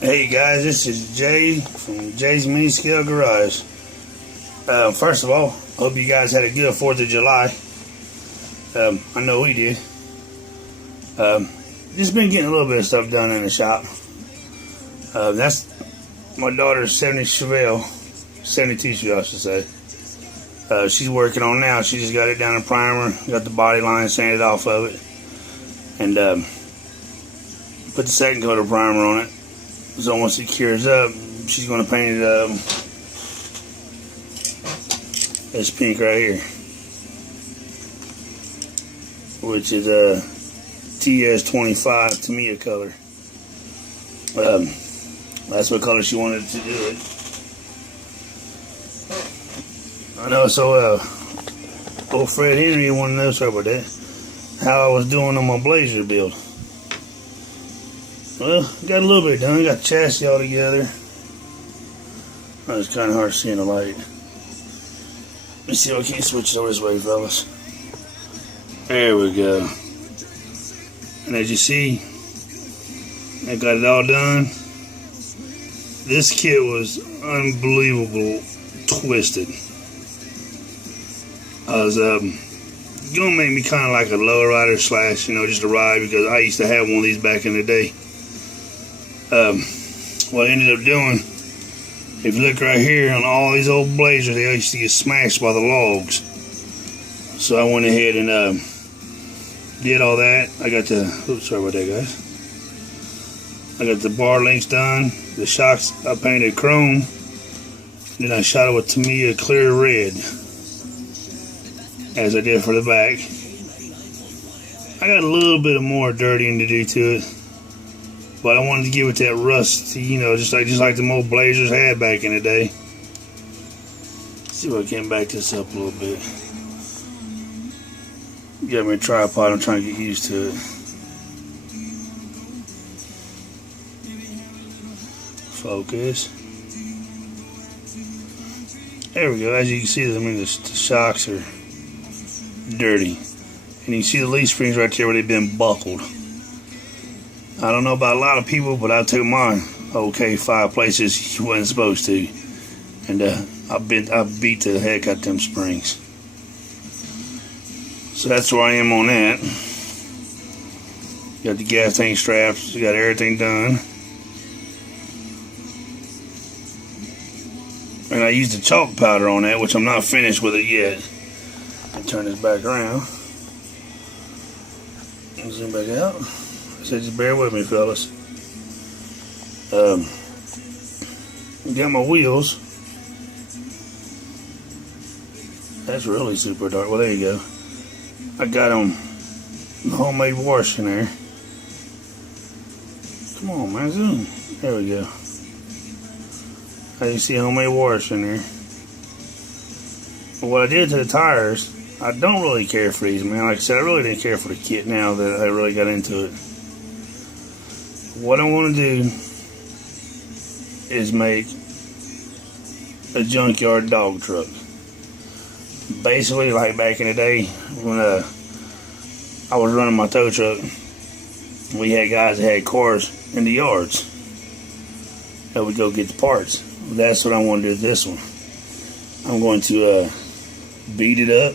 Hey guys, this is Jay from Jay's Mini Scale Garage. First of all, hope you guys had a good 4th of July. I know we did. Just been getting a little bit of stuff done in the shop. That's my daughter's 70 Chevelle, 72 Chevelle I should say. She's working on now. She just got it down in primer, got the body line sanded off of it, and put the second coat of primer on it. So once it cures up, she's going to paint it this pink right here, which is a TS25 Tamiya color. That's what color she wanted to do it. I know, so old Fred Henry wanted to know, sorry about that, how I was doing on my Blazer build. Well, got a little bit done. Got the chassis all together. Oh, it's kind of hard to see in the light. Let me see if I can't switch it over this way, fellas. There we go. And as you see, I got it all done. This kit was unbelievable twisted. I was gonna make me kind of like a lowrider slash, just a ride, because I used to have one of these back in the day. What I ended up doing, if you look right here on all these old Blazers, they used to get smashed by the logs. So I went ahead and did all that. I got the, oops, sorry about that, guys. I got the bar links done. The shocks I painted chrome. Then I shot it with Tamiya clear red, as I did for the back. I got a little bit of more dirtying to do to it, but I wanted to give it that rust, just like the old Blazers had back in the day. Let's see if I can back this up a little bit. Got me a tripod, I'm trying to get used to it. Focus. There we go. As you can see, the shocks are dirty. And you can see the leaf springs right there where they've been buckled. I don't know about a lot of people, but I took mine okay 5 places you wasn't supposed to, and I beat the heck out them springs. So that's where I am on that. Got the gas tank straps, got everything done, and I used the chalk powder on that, which I'm not finished with it yet. I'll turn this back around. Zoom back out. So just bear with me, fellas. Got my wheels. That's really super dark. Well, there you go. I got them homemade wash in there. Come on, man, zoom. There we go. As you see, homemade wash in there. But what I did to the tires, I don't really care for these, man. Like I said, I really didn't care for the kit now that I really got into it. What I want to do is make a junkyard dog truck. Basically, like back in the day when I was running my tow truck, we had guys that had cars in the yards that would go get the parts. That's what I want to do with this one. I'm going to beat it up,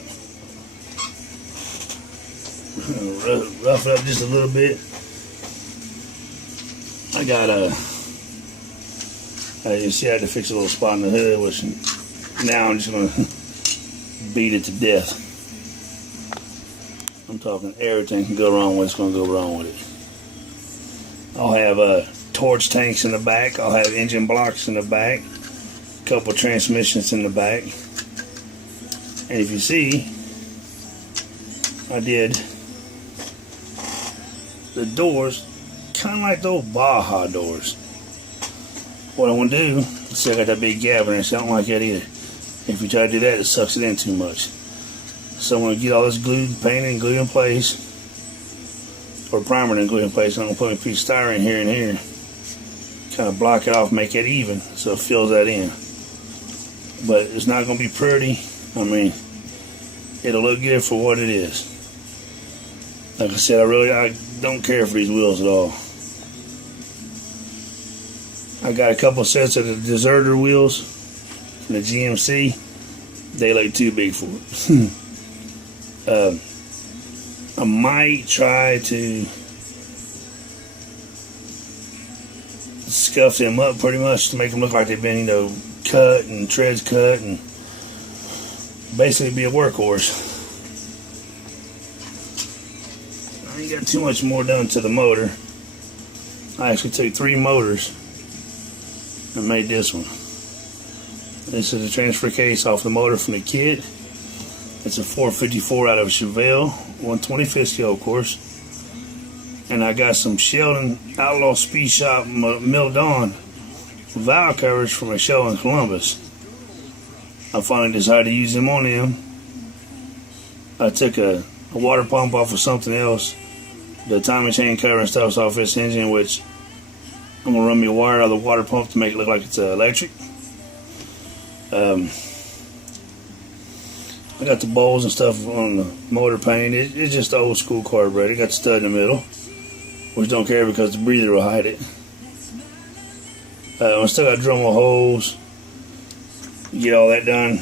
rough it up just a little bit. I got you see, I had to fix a little spot in the hood, which now I'm just going to beat it to death. I'm talking everything can go wrong with it's going to go wrong with it. I'll have torch tanks in the back. I'll have engine blocks in the back. A couple transmissions in the back. And if you see, I did the doors kind of like those Baja doors. What I want to do, see, I got that big gap in there, so I don't like that either. If you try to do that, it sucks it in too much. So I'm going to get all this glue, paint and glue in place, or primer and glue in place. I'm going to put a piece of styrene here and here, kind of block it off, make it even, so it fills that in. But it's not going to be pretty. I mean, it'll look good for what it is. Like I said, I don't care for these wheels at all. I got a couple sets of the Deserter wheels from the GMC. They like too big for it. I might try to scuff them up pretty much to make them look like they've been, cut and treads cut and basically be a workhorse. I ain't got too much more done to the motor. I actually took 3 motors and made this one. This is a transfer case off the motor from the kit. It's a 454 out of a Chevelle, 125th scale, of course. And I got some Sheldon Outlaw Speed Shop milled on valve covers from a show in Columbus. I finally decided to use them on them. I took a water pump off of something else. The timing chain cover and stuff's off this engine, which I'm gonna run me a wire out of the water pump to make it look like it's electric. I got the bowls and stuff on the motor painted. It's just the old school carburetor. It got the stud in the middle, which don't care because the breather will hide it. I still got Dremel holes. Get all that done.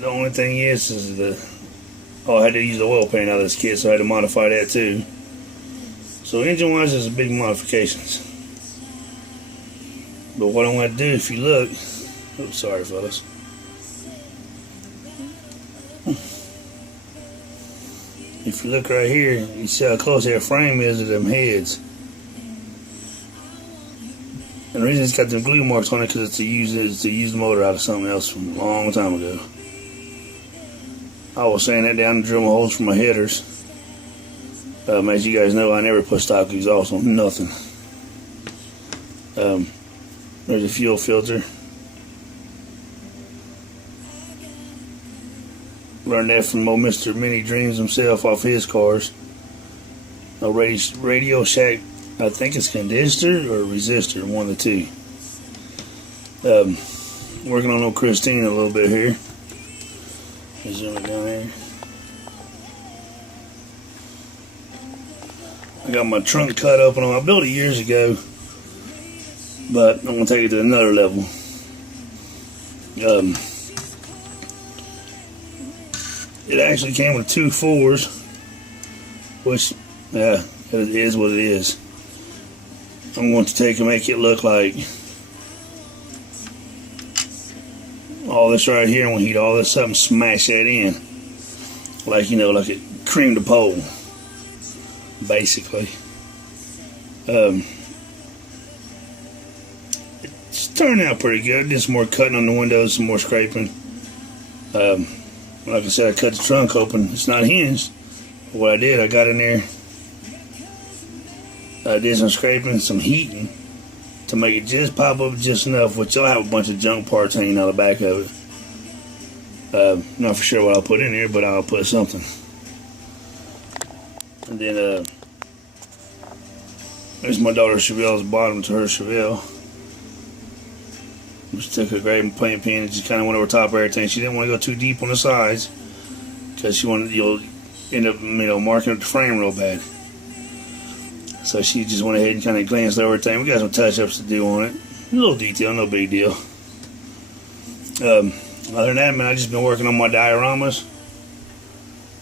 The only thing is I had to use the oil paint out of this kit, so I had to modify that too. So engine wise, there's big modifications. But what I'm going to do, if you look, oops, sorry fellas. If you look right here, you see how close that frame is to them heads. And the reason it's got them glue marks on it because it's to use the motor out of something else from a long time ago. I was sanding that down and drilling holes for my headers. As you guys know, I never put stock exhaust on nothing. There's a fuel filter. Learned that from old Mr. Mini Dreams himself off his cars. A Radio Shack, I think it's condenser or resistor, one of the two. Working on old Christine a little bit here. Zoom it down there. I got my trunk cut open on. I built it years ago, but I'm gonna take it to another level. It actually came with 2 4s, which, yeah, it is what it is. I'm going to take and make it look like all this right here, and we'll heat all this up and smash that in. Like, like it creamed the pole, basically. It's turned out pretty good. Just more cutting on the windows, some more scraping. Like I said, I cut the trunk open. It's not hinged. What I did, I got in there, I did some scraping, some heating to make it just pop up just enough, which you'll have a bunch of junk parts hanging out the back of it. Not for sure what I'll put in there, but I'll put something. And then there's my daughter Chevelle's bottom to her Chevelle. Just took a grading paint pen and just kind of went over top of everything. She didn't want to go too deep on the sides because she wanted you'll end up marking up the frame real bad. So she just went ahead and kind of glanced over everything. We got some touch-ups to do on it. A little detail, no big deal. Other than that, man, I just been working on my dioramas.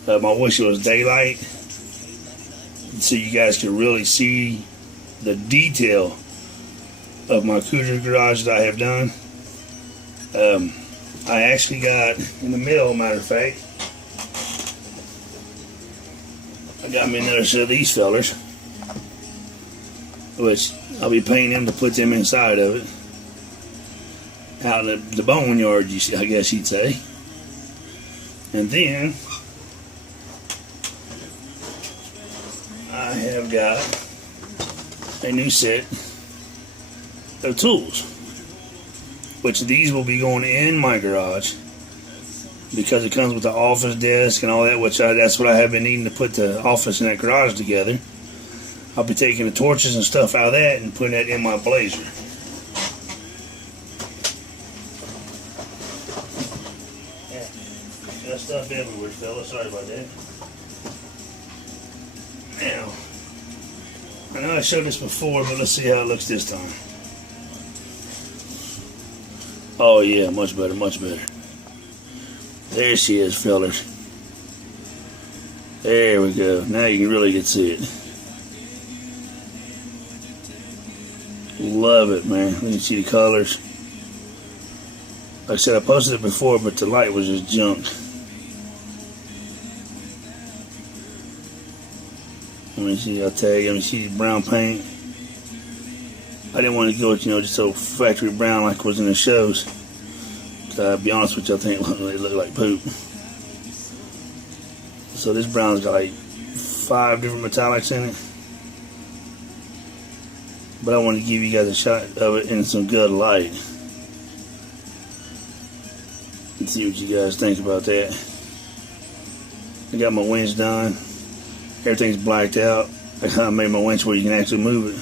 My wish it was daylight, so you guys could really see the detail of my Cruiser garage that I have done. I actually got in the middle, matter of fact, I got me another set of these fellers, which I'll be paying them to put them inside of it, out in the boneyard, I guess you'd say. And then I have got a new set of tools, which these will be going in my garage because it comes with the office desk and all that, which that's what I have been needing to put the office and that garage together. I'll be taking the torches and stuff out of that and putting that in my Blazer. Yeah, got stuff everywhere, fella. Sorry about that. Now, I know I showed this before, but let's see how it looks this time. Oh yeah, much better, much better. There she is, fellas. There we go. Now you can really get to see it. Love it, man. You can see the colors. Like I said, I posted it before, but the light was just junk. Let me see, I'll tell you. Let me see the brown paint. I didn't want to go with, just so factory brown like was in the shows. I'll be honest with you, I think they look like poop. So this brown's got like 5 different metallics in it. But I want to give you guys a shot of it in some good light. Let's see what you guys think about that. I got my winch done. Everything's blacked out. I made my winch where you can actually move it.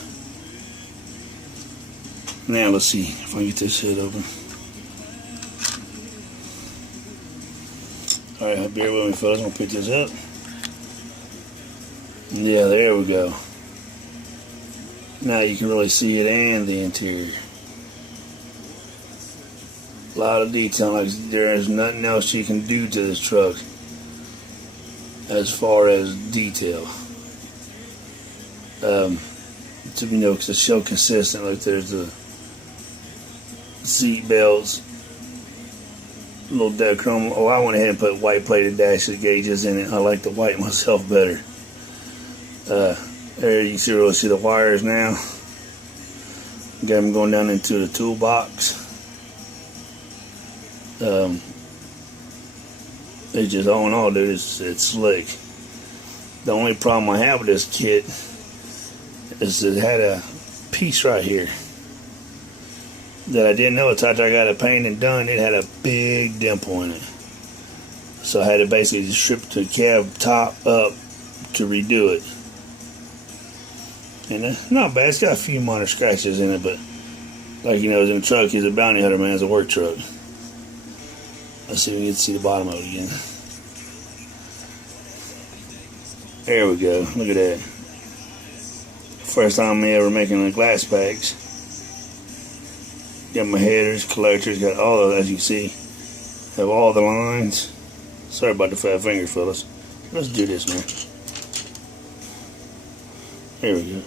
Now let's see if I can get this shit open. Alright, bear with me, fellas. I'm gonna pick this up. Yeah, there we go. Now you can really see it and the interior. A lot of detail, like there is nothing else you can do to this truck as far as detail. Because it's so consistent. Like there's the seat belts, little dechrome. Oh, I went ahead and put white plated dash gauges in it. I like the white myself better. There you can really see the wires now. Got them going down into the toolbox. It's just all in all, dude, it's slick. The only problem I have with this kit is it had a piece right here that I didn't know until after I got it painted and done. It had a big dimple in it, so I had to basically just strip the cab top up to redo it. And it's not bad. It's got a few minor scratches in it, but like it's in the truck. He's a bounty hunter, man. It's a work truck. Let's see if we can see the bottom of it again. There we go. Look at that. First time me ever making the glass packs. Got my headers, collectors, got all of that, as you can see. Have all the lines. Sorry about the fat fingers, fellas. Let's do this, man. There we go.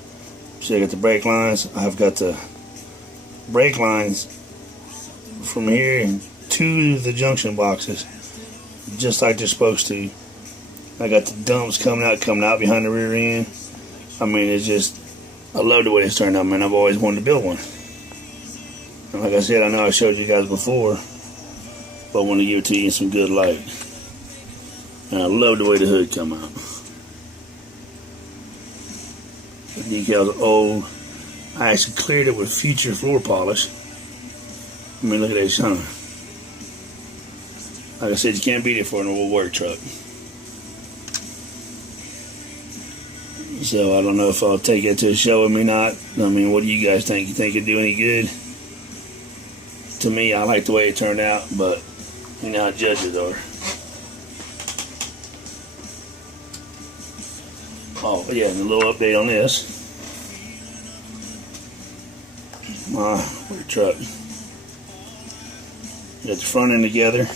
See, I got the brake lines. I've got the brake lines from here to the junction boxes, just like they're supposed to. I got the dumps coming out behind the rear end. I mean, it's just, I love the way it's turned out, man. I've always wanted to build one. And like I said, I know I showed you guys before, but I want to give it to you in some good light. And I love the way the hood come out. The decals are old. I actually cleared it with future floor polish. I mean, look at that shine. Like I said, you can't beat it for an old work truck. So I don't know if I'll take it to a show with me or not. I mean, what do you guys think? You think it'd do any good? To me, I like the way it turned out, but you know how judges are. Oh, yeah, and a little update on this. My work truck. Got the front end together.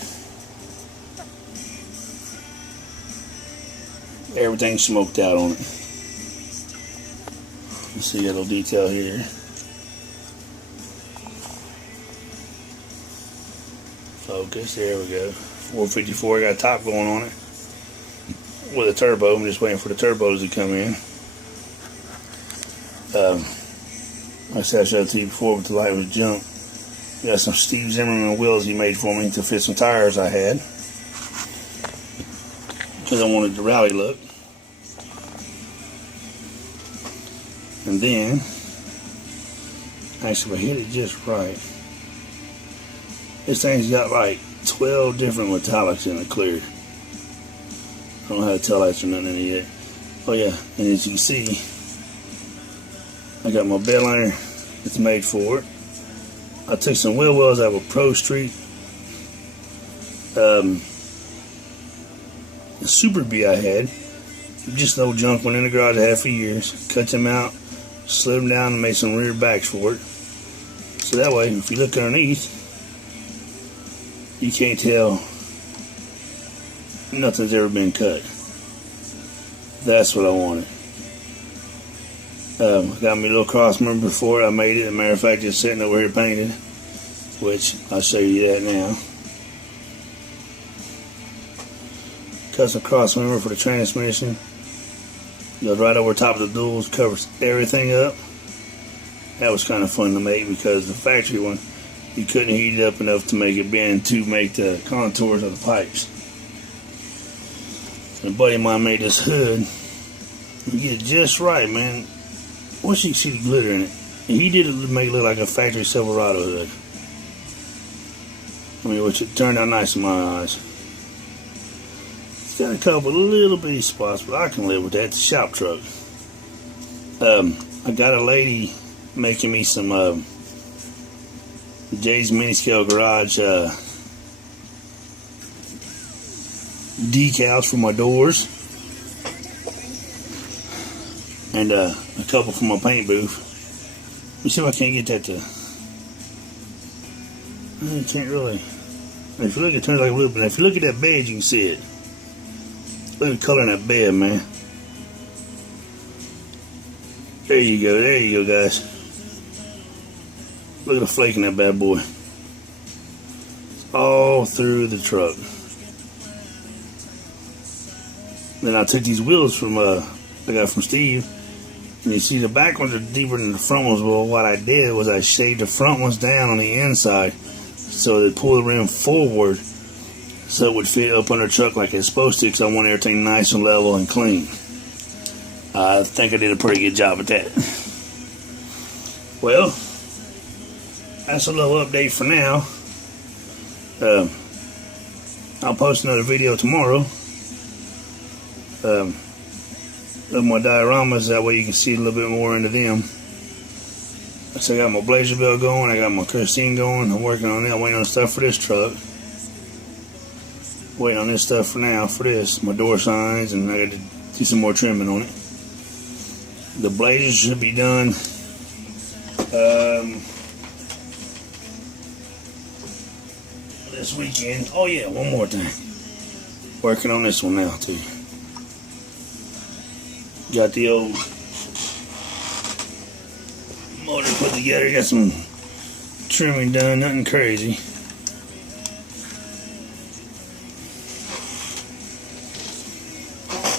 Everything's smoked out on it. Let's see a little detail here. Focus, there we go. 454, got a top going on it with a turbo. I'm just waiting for the turbos to come in. Like I said, I showed it to you before, but the light was junk. Got some Steve Zimmerman wheels he made for me to fit some tires I had, because I wanted the rally look. And then, actually, if I hit it just right, this thing's got like 12 different metallics in the clear. I don't know how to tell lights or nothing in it yet. Oh yeah, and as you can see, I got my bed liner. It's made for it. I took some wheel wells out of a Pro Street Super B I had. Just an old junk, went in the garage I had for years. Cut them out, slid them down, and made some rear backs for it. So that way, if you look underneath, you can't tell nothing's ever been cut. That's what I wanted. I got me a little cross member before I made it. As a matter of fact, it's sitting over here painted, which I'll show you that now. Custom cross member for the transmission. Goes right over top of the duals, covers everything up. That was kind of fun to make because the factory one, you couldn't heat it up enough to make it bend to make the contours of the pipes. And a buddy of mine made this hood. You get it just right, man. Once you can see the glitter in it. And he did it to make it look like a factory Silverado hood. I mean, which it turned out nice in my eyes. It's got a couple little bitty spots, but I can live with that. It's a shop truck. I got a lady making me some Jay's Mini Scale Garage decals for my doors. And a couple for my paint booth. Let me see if I can't get that to... I can't really... If you look, it turns like a loop, but if you look at that bed, you can see it. Look at the color in that bed, man. There you go, guys. Look at the flake in that bad boy. It's all through the truck. Then I took these wheels from I got from Steve. And you see the back ones are deeper than the front ones. Well, what I did was I shaved the front ones down on the inside so they pull the rim forward so it would fit up on the truck like it's supposed to, because I want everything nice and level and clean. I think I did a pretty good job at that. Well, that's a little update for now. I'll post another video tomorrow of my dioramas, that way you can see a little bit more into them. So I got my Blazer Bill going, I got my Christine going, I'm working on that, waiting on stuff for this truck. Waiting on this stuff for now, for this, my door signs, and I got to do some more trimming on it. The Blazers should be done this weekend. Oh yeah, one more thing. Working on this one now too. Got the old motor put together, got some trimming done, nothing crazy.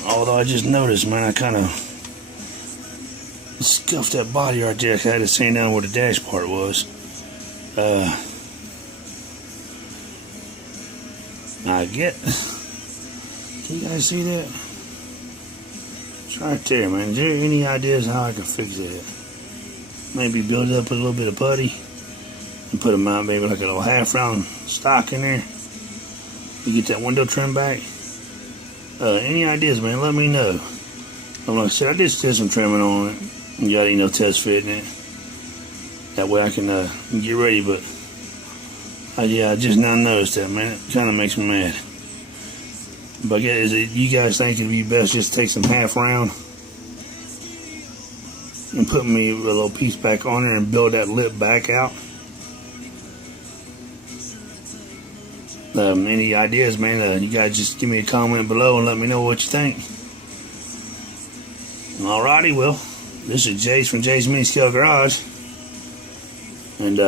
Although I just noticed, man, I kind of scuffed that body right there. I had to sand down where the dash part was. I get. Can you guys see that? It's right there, man. Is there any ideas how I can fix that? Maybe build up a little bit of putty and put them out, maybe like a little half round stock in there. You get that window trim back. Any ideas, man? Let me know. Like I said, I did some trimming on it. You got test fitting it. That way I can get ready. But yeah, I just now noticed that, man. It kind of makes me mad. But is it you guys think it'd be best just take some half round and put me a little piece back on there and build that lip back out? Any ideas, man? You guys just give me a comment below and let me know what you think. Alrighty, well, this is Jace from Jay's Mini Scale Garage, and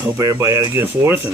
hope everybody had a good 4th. And